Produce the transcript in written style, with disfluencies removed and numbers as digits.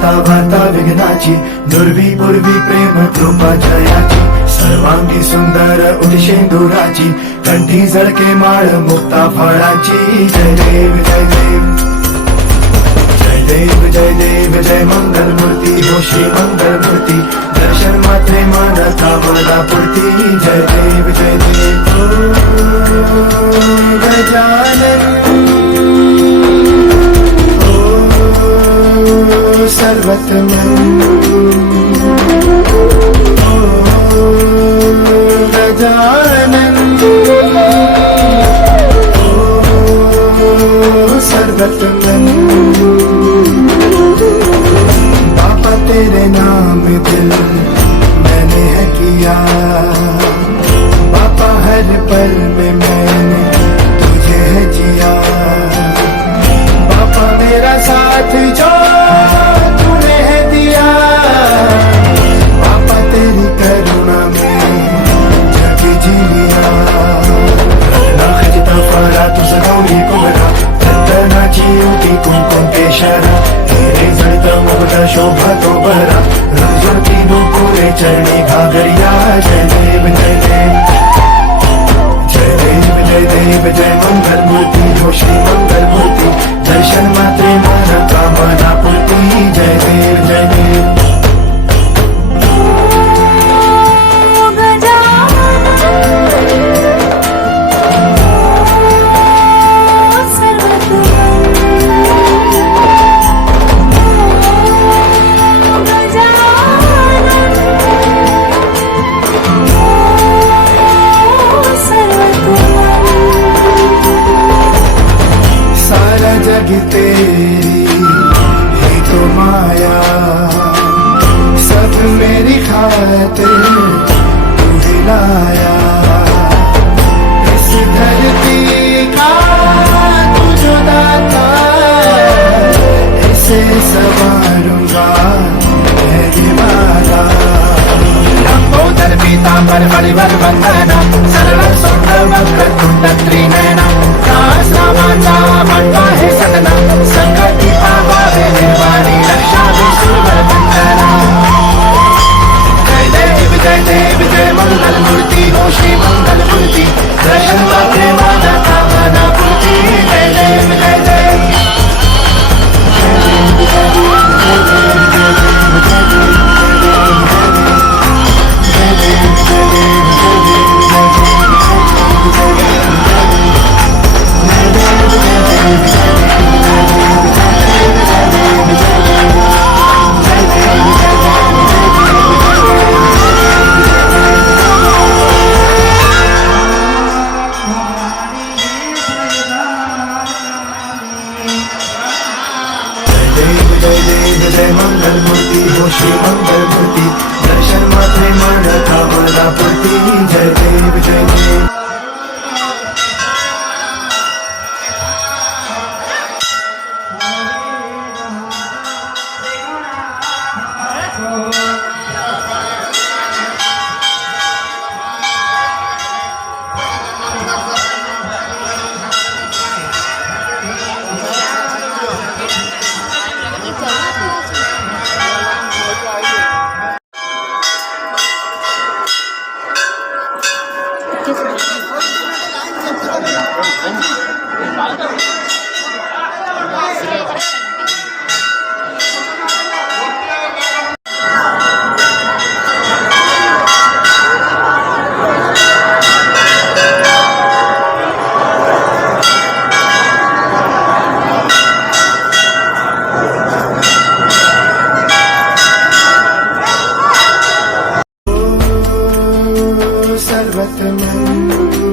जाता वार्ता विघ्नाची, दुर्वी पूर्वी प्रेम कृपा जयाची, सर्वांगी सुंदर उदिशेंदुराची, कंठी झळके माळ मुक्ता फळाची. जय देव जय देव जय देव जय देव जय मंगल मूर्ती हो श्री मंगल मूर्ती, दर्शन मात्रे मान कामना पूर्ती. जय देव जय देव ओ गजानन ओ सर्वतमन ओ गजानन ओ सर्वतमन. बाबा तेरे नाम दिल मैंने है किया, बाबा हर पल में मैंने तुझे है जिया, बाबा मेरा साथ जो तूने है दिया, बाबा तेरी करुणा में जग जी लिया. खजिता फळा तुझ गौरी कुमरा, चंदनाची उटी कुंकुम केशरा, तेरे जळत मुग्ध शोभा तो बरा, ज्योती नुपुरे चरणी घागरिया. जय देव जय देव जय देव जय देव जय मंगल मूर्ती हो श्री मंगल मूर्ती, दर्शन मात्रे मन कामना पूर्ती. जय देव जय देव तेरी ही तो माया, सब मेरी खातिर तू दिलाया, इस धरती का तू जो दाता, इसे संवारूंगा मैं दिवाला. लंबोदर पीतांबर परिवर वंदना, सरल सुंदर वक्र तुंड त्रिनयना, दास रामाचा बनवा हे सदना, संकटी पावावे निर्वाणी रक्षावे सुरवर वंदना. जय देव जय मंगल मूर्ती हो श्री मंगल मूर्ती, दर्शन मात्रे माना कामना पूर्ती. जय देव जय देव जय मंगल मूर्ती हो श्री मंगल मूर्ती, दर्शन मात्रे मन कामना पूर्ती. जय देव जय देव सर्वतमन